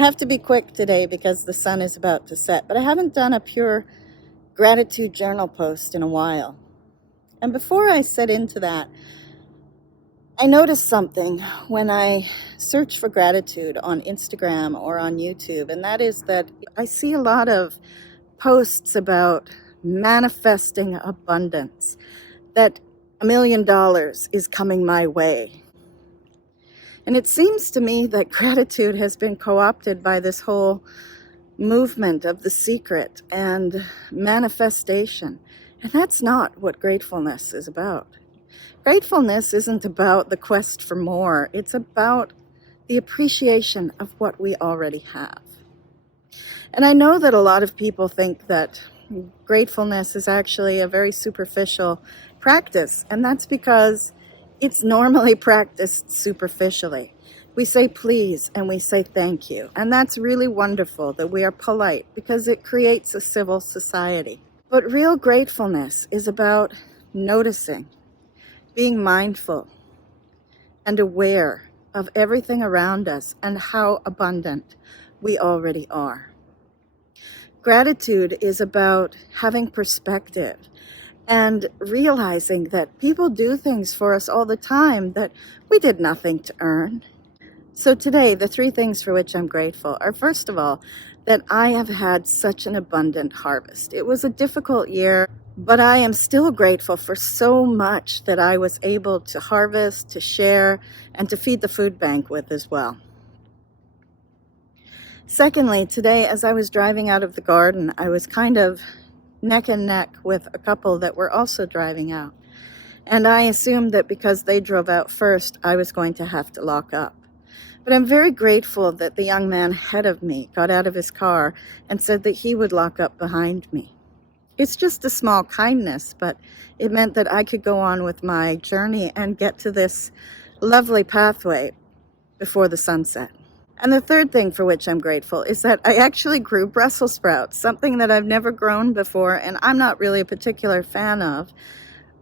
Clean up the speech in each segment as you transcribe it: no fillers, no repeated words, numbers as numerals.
I have to be quick today because the sun is about to set, but I haven't done a pure gratitude journal post in a while. And before I set into that, I noticed something when I search for gratitude on Instagram or on YouTube, and that is that I see a lot of posts about manifesting abundance, that $1 million is coming my way. And it seems to me that gratitude has been co-opted by this whole movement of the secret and manifestation. And that's not what gratefulness is about. Gratefulness isn't about the quest for more. It's about the appreciation of what we already have. And I know that a lot of people think that gratefulness is actually a very superficial practice, and that's because it's normally practiced superficially. We say please and we say thank you, and that's really wonderful that we are polite because it creates a civil society. But real gratefulness is about noticing, being mindful and aware of everything around us and how abundant we already are. Gratitude is about having perspective and realizing that people do things for us all the time that we did nothing to earn. So today, the 3 things for which I'm grateful are, first of all, that I have had such an abundant harvest. It was a difficult year, but I am still grateful for so much that I was able to harvest, to share, and to feed the food bank with as well. Secondly, today, as I was driving out of the garden, I was kind of neck and neck with a couple that were also driving out. And I assumed that because they drove out first, I was going to have to lock up. But I'm very grateful that the young man ahead of me got out of his car and said that he would lock up behind me. It's just a small kindness, but it meant that I could go on with my journey and get to this lovely pathway before the sunset. And the third thing for which I'm grateful is that I actually grew Brussels sprouts, something that I've never grown before and I'm not really a particular fan of,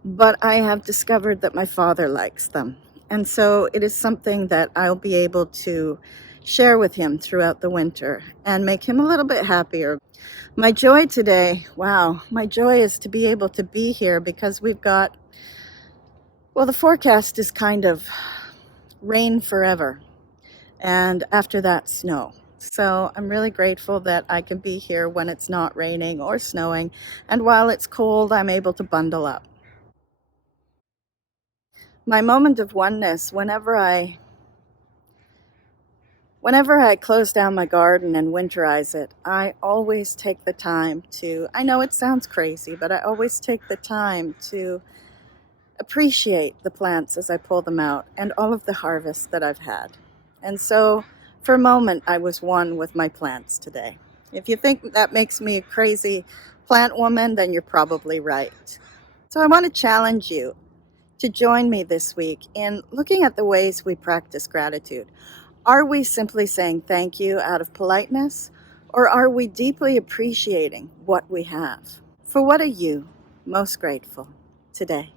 but I have discovered that my father likes them. And so it is something that I'll be able to share with him throughout the winter and make him a little bit happier. My joy today, my joy is to be able to be here because we've got, the forecast is kind of rain forever. And after that, snow. So I'm really grateful that I can be here when it's not raining or snowing. And while it's cold, I'm able to bundle up. My moment of oneness, whenever I close down my garden and winterize it, I always take the time to, I know it sounds crazy, but I always take the time to appreciate the plants as I pull them out and all of the harvests that I've had. And so for a moment, I was one with my plants today. If you think that makes me a crazy plant woman, then you're probably right. So I want to challenge you to join me this week in looking at the ways we practice gratitude. Are we simply saying thank you out of politeness, or are we deeply appreciating what we have? For what are you most grateful today?